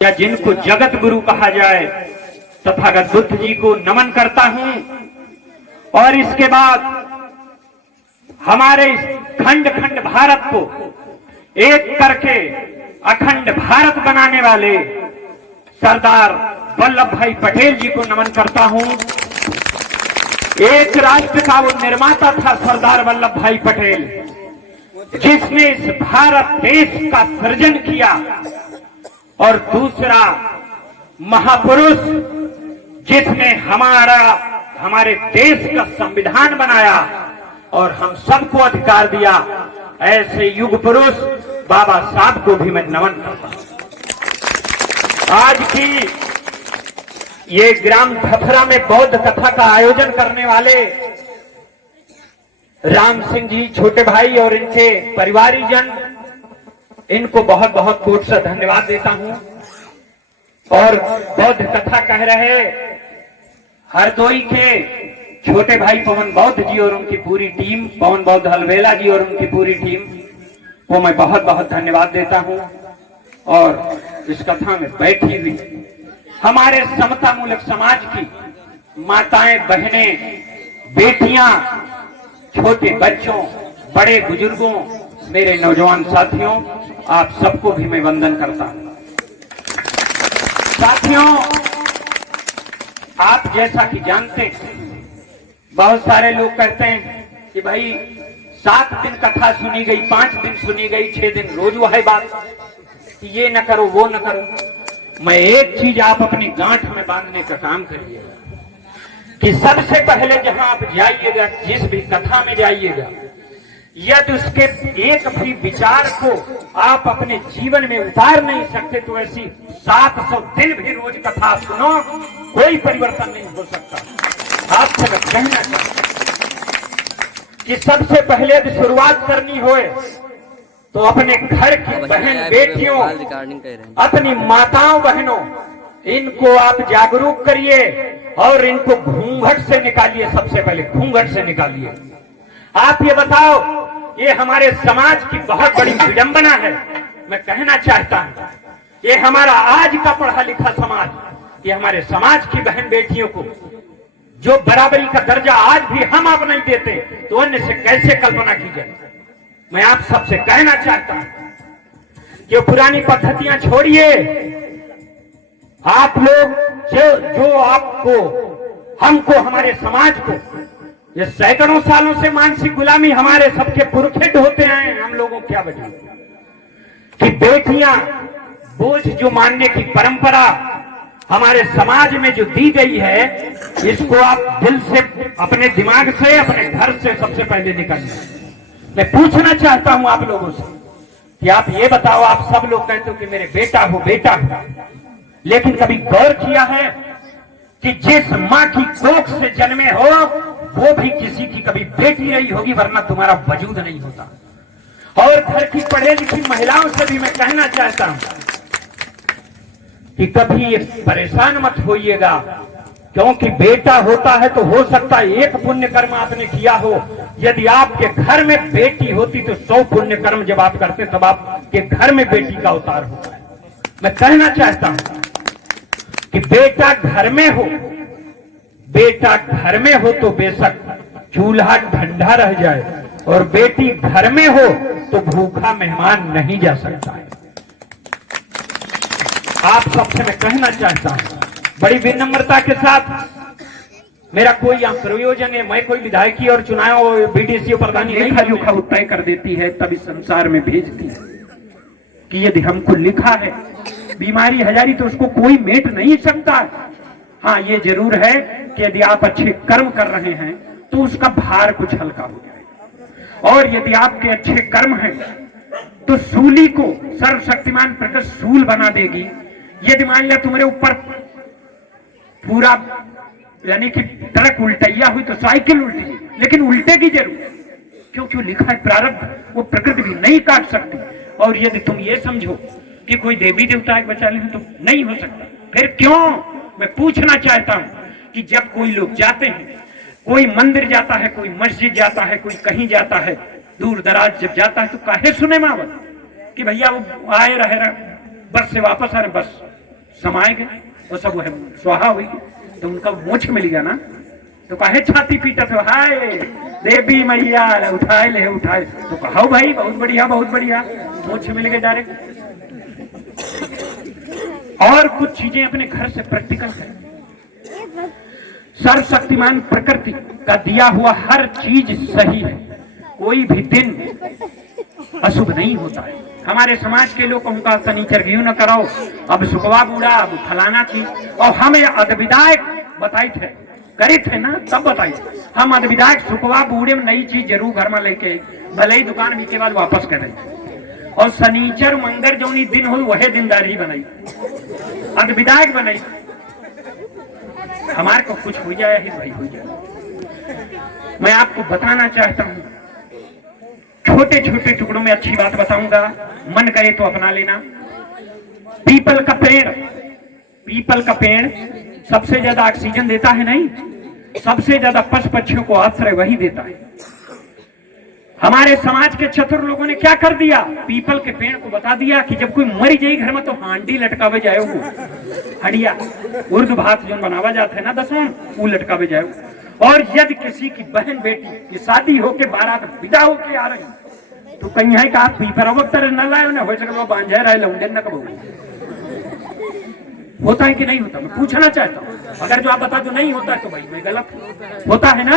या जिनको जगत गुरु कहा जाए तथागत बुद्ध जी को नमन करता हूं। और इसके बाद हमारे खंड खंड भारत को एक करके अखंड भारत बनाने वाले सरदार वल्लभ भाई पटेल जी को नमन करता हूं। एक राष्ट्र का वो निर्माता था सरदार वल्लभ भाई पटेल, जिसने इस भारत देश का सृजन किया। और दूसरा महापुरुष जिसने हमारे देश का संविधान बनाया और हम सबको अधिकार दिया, ऐसे युग पुरुष बाबा साहब को भी मैं नमन करता हूं। आज की ये ग्राम खफरा में बौद्ध कथा का आयोजन करने वाले राम सिंह जी छोटे भाई और इनके परिवारीजन, इनको बहुत बहुत कोट से धन्यवाद देता हूं। और बौद्ध कथा कह रहे हरदोई के छोटे भाई पवन बौद्ध जी और उनकी पूरी टीम, पवन बौद्ध हलवेला जी और उनकी पूरी टीम को मैं बहुत बहुत धन्यवाद देता हूं। और इस कथा में बैठी हुई हमारे समता मूलक समाज की माताएं, बहनें, बेटियां, छोटे बच्चों, बड़े बुजुर्गों, मेरे नौजवान साथियों, आप सबको भी मैं वंदन करता हूं। साथियों, आप जैसा कि जानते हैं, बहुत सारे लोग कहते हैं कि भाई 7 दिन कथा सुनी गई, 5 दिन सुनी गई, 6 दिन रोज वही बात, ये न करो वो न करो। मैं एक चीज आप अपनी गांठ में बांधने का काम करिए कि सबसे पहले जहां आप जाइएगा, जिस भी कथा में जाइएगा, यदि उसके एक भी विचार को आप अपने जीवन में उतार नहीं सकते तो ऐसी 700 दिन भी रोज कथा सुनो, कोई परिवर्तन नहीं हो सकता। आपसे मैं कहना चाहता हूं कि सबसे पहले यदि शुरुआत करनी होए तो अपने घर की बहन बेटियों, अपनी माताओं बहनों, इनको आप जागरूक करिए और इनको घूंघट से निकालिए। सबसे पहले घूंघट से निकालिए। आप ये बताओ, ये हमारे समाज की बहुत बड़ी विडंबना है। मैं कहना चाहता हूं, ये हमारा आज का पढ़ा लिखा समाज, ये हमारे समाज की बहन बेटियों को जो बराबरी का दर्जा आज भी हम आप नहीं देते, तो अन्य से कैसे कल्पना की जाए। मैं आप सबसे कहना चाहता हूं कि पुरानी पद्धतियां छोड़िए। आप लोग जो आपको, हमको, हमारे समाज को ये सैकड़ों सालों से मानसिक गुलामी हमारे सबके पुरखे ढोते हैं, हम लोगों क्या वजह कि बेटियां बोझ जो मानने की परंपरा हमारे समाज में जो दी गई है, इसको आप दिल से, अपने दिमाग से, अपने घर से सबसे पहले निकालिए। मैं पूछना चाहता हूं आप लोगों से कि आप ये बताओ, आप सब लोग कहते हो कि मेरे बेटा हो, बेटा हो, लेकिन कभी गौर किया है कि जिस मां की कोख से जन्मे हो वो भी किसी की कभी बेटी रही होगी, वरना तुम्हारा वजूद नहीं होता। और घर की पढ़े लिखी महिलाओं से भी मैं कहना चाहता हूं कि कभी ये परेशान मत होइएगा, क्योंकि बेटा होता है तो हो सकता है एक पुण्य कर्म आपने किया हो। यदि आपके घर में बेटी होती तो 100 पुण्य कर्म जब आप करते तब आपके घर में बेटी का अवतार होता है। मैं कहना चाहता हूं कि बेटा घर में हो, बेटा घर में हो तो बेशक चूल्हा ठंडा रह जाए, और बेटी घर में हो तो भूखा मेहमान नहीं जा सकता है। आप सबसे मैं कहना चाहता हूं बड़ी विनम्रता के साथ, मेरा कोई यहाँ प्रयोजन है, मैं कोई विधायकी और चुनाव बीडीसी प्रधानी नहीं, लेखा तय कर देती है, तब इस संसार में भेजती है कि यदि हमको लिखा है बीमारी हजारी तो उसको कोई मेट नहीं सकता। हाँ, ये जरूर है कि यदि आप अच्छे कर्म कर रहे हैं तो उसका भार कुछ हल्का हो जाएगा, और यदि आपके अच्छे कर्म हैं तो सूली को सर्वशक्तिमान प्रकृति सूल बना देगी। यदि मान लिया तुम्हारे ऊपर पूरा यानी कि ट्रक उल्टैया हुई तो साइकिल उल्टी, लेकिन उल्टेगी जरूर, क्योंकि लिखा है प्रारब्ध, वो प्रकृति भी नहीं काट सकती। और यदि तुम ये समझो कि कोई देवी देवता एक बचा ले तो नहीं हो सकता, फिर क्यों? मैं पूछना चाहता हूं कि जब कोई लोग जाते हैं, कोई मंदिर जाता है, कोई मस्जिद जाता है, कोई कहीं जाता है, दूर दराज जब जाता है तो काहे सुने मावत कि भैया वो आए रहे बस से वापस आ रहे, बस समाए गए वो सब वह स्वाहा हुई, तो उनका मोक्ष मिल गया ना। तो काहे छाती पीटत हो, हाय देवी मैया उठाए ले उठाए, तो कहो भाई बहुत बढ़िया मोक्ष मिल गए डायरेक्ट। और कुछ चीजें अपने घर से प्रैक्टिकल करें। सर्वशक्तिमान प्रकृति का दिया हुआ हर चीज सही है, कोई भी दिन अशुभ नहीं होता है। हमारे समाज के लोग उनका शनिचर क्यों न कराओ, अब सुखवा बूढ़ा, अब फलाना चीज, और हमें अद्विदायक बताई थे करे थे ना, तब बताई हम अद्विदायक सुखवा बूढ़े में नई चीज जरूर घर में लेके भले ही दुकान भी के बाद वापस कर रही, और शनिचर मंगर जो दिन हो वह दिनदारी बनाई, अद्विदायक बनाई। हमारे को कुछ हो जाए ही भाई हो जाए। मैं आपको बताना चाहता हूं, छोटे छोटे टुकड़ों में अच्छी बात बताऊंगा, मन करे तो अपना लेना। पीपल का पेड़ सबसे ज्यादा ऑक्सीजन देता है नहीं, सबसे ज्यादा पशु पक्षियों को आश्रय वही देता है। हमारे समाज के चतुर लोगों ने क्या कर दिया, पीपल के पेड़ को बता दिया कि जब कोई मर जाए घर में तो हांडी लटकावे जाए, हड़िया उर्द भात जो बनावा जाता है ना 10वां, वो लटकावे जाए। और यदि किसी की बहन बेटी की शादी होके बारात विदा होके आ रही, तो कहीं है का पीपर वक्त न लाए ना, हो सके बांझे रहे लौंडे न कबो। होता है कि नहीं होता, मैं पूछना चाहता हूँ। अगर जो आप बता दो नहीं होता तो भाई मैं गलत होता है ना।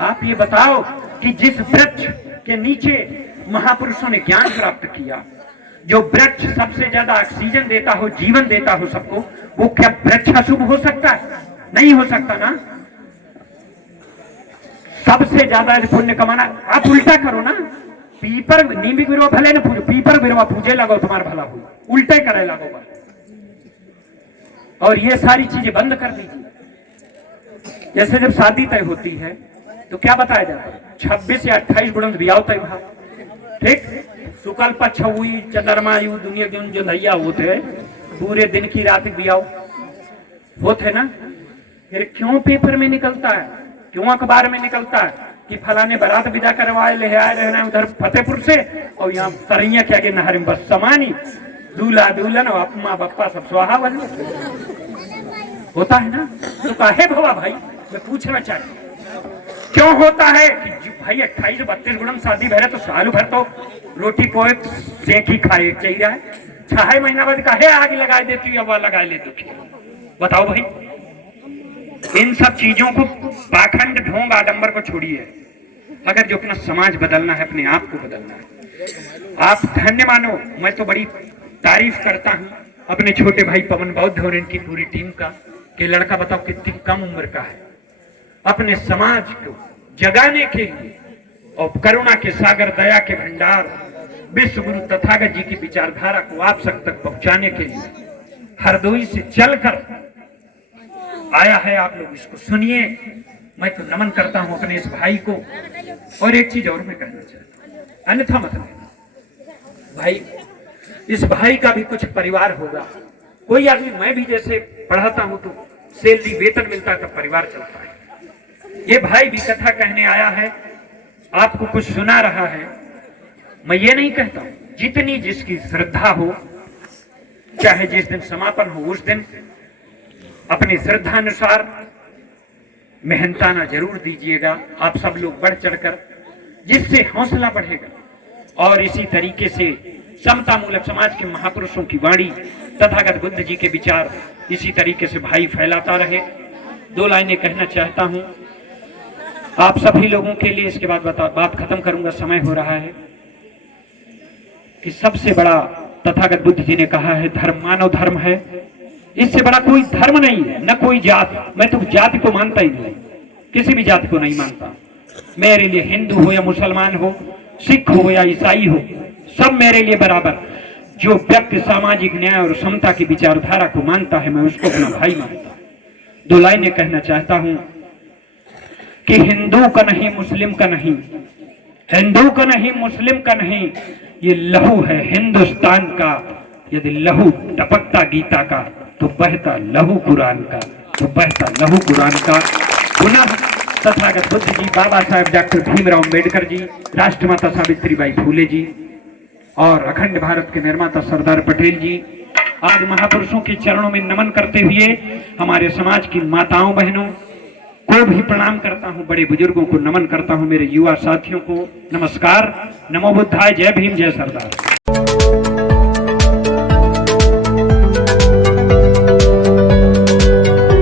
आप ये बताओ कि जिस वृक्ष के नीचे महापुरुषों ने ज्ञान प्राप्त किया, जो वृक्ष सबसे ज्यादा ऑक्सीजन देता हो, जीवन देता हो सबको, वो क्या वृक्ष अशुभ हो सकता है? नहीं हो सकता ना। सबसे ज्यादा पुण्य कमाना, आप उल्टा करो ना, पीपर नींबी बिरवा भले न पूजो, पीपर बिरवा पूजे लगो तुम्हारा भला हो, उल्टे करे लगो। और ये सारी चीजें बंद कर दीजिए। जैसे जब शादी तय होती है तो क्या बताया जाता है, 26 या 28 गुणन ब्याह तय हुआ, ठीक, शुक्ल पक्ष हुई, चंद्रमा यू, दुनिया जो नैया होते हैं, पूरे दिन की रात ब्याह होते ना। फिर क्यों पेपर में निकलता है, क्यों अखबार में निकलता है कि फलाने बारात विदा करवाए ले आए रहना उधर फतेहपुर से, और यहाँ सरैया क्या के नहर में बस समानी दूल्हा दुल्हन और अम्मा बप्पा सब स्वाहा बन होता है ना। तो काहे भवा भाई, मैं पूछना चाहता हूँ क्यों होता है कि भाई 28-32 गुणम शादी भरे तो साल भर तो रोटी पोए सेक ही खाए चाहिए है, 6 महीना बाद काहे आग लगा देती हूँ, लगा लेती, बताओ भाई। इन सब चीजों को, पाखंड ढोंग आडंबर को छोड़िए। अगर जो अपना समाज बदलना है, अपने आप को बदलना है, आप धन्य मानो। मैं तो बड़ी तारीफ करता हूं अपने छोटे भाई पवन बौद्ध और इनकी पूरी टीम का, कि लड़का बताओ कितनी कम उम्र का है, अपने समाज को जगाने के लिए और करुणा के सागर, दया के भंडार, विश्व गुरु तथागत जी की विचारधारा को आप सब तक पहुंचाने के लिए हरदोई से चलकर आया है। आप लोग इसको सुनिए। मैं तो नमन करता हूं अपने इस भाई को। और एक चीज और मैं कहना चाहता हूं, अन्यथा मतलब भाई, इस भाई का भी कुछ परिवार होगा। कोई आदमी, मैं भी जैसे पढ़ाता हूं तो सैलरी वेतन मिलता है तब परिवार चलता है। ये भाई भी कथा कहने आया है, आपको कुछ सुना रहा है। मैं ये नहीं कहता, जितनी जिसकी श्रद्धा हो, चाहे जिस दिन समापन हो उस दिन अपनी श्रद्धा अनुसार मेहनताना जरूर दीजिएगा आप सब लोग बढ़ चढ़कर, जिससे हौसला बढ़ेगा। और इसी तरीके से समता मूलक समाज के महापुरुषों की वाणी, तथागत बुद्ध जी के विचार इसी तरीके से भाई फैलाता रहे। 2 लाइनें कहना चाहता हूं आप सभी लोगों के लिए, इसके बाद बात खत्म करूंगा, समय हो रहा है। कि सबसे बड़ा तथागत बुद्ध जी ने कहा है, धर्म मानव धर्म है, इससे बड़ा कोई धर्म नहीं है, न कोई जात। मैं तो जाति को मानता ही नहीं, किसी भी जाति को नहीं मानता। मेरे लिए हिंदू हो या मुसलमान हो, सिख हो या ईसाई हो, सब मेरे लिए बराबर। जो व्यक्ति सामाजिक न्याय और समता की विचारधारा को मानता है, मैं उसको अपना भाई मानता हूं। 2 लाइनें कहना चाहता हूं कि हिंदू का नहीं, मुस्लिम का नहीं, हिंदू का नहीं, मुस्लिम का नहीं, ये लहू है हिंदुस्तान का। यदि लहू टपकता गीता का तो बहता लहू कुरान का, तो बहता लहू कुरान का। पुनः तथागत बुद्ध जी, बाबा साहेब डॉक्टर भीमराव अम्बेडकर जी, राष्ट्रमाता सावित्रीबाई फूले जी और अखंड भारत के निर्माता सरदार पटेल जी आज महापुरुषों के चरणों में नमन करते हुए हमारे समाज की माताओं बहनों को भी प्रणाम करता हूं, बड़े बुजुर्गों को नमन करता हूं, मेरे युवा साथियों को नमस्कार। नमो बुद्धाय, जय भीम, जय सरदार।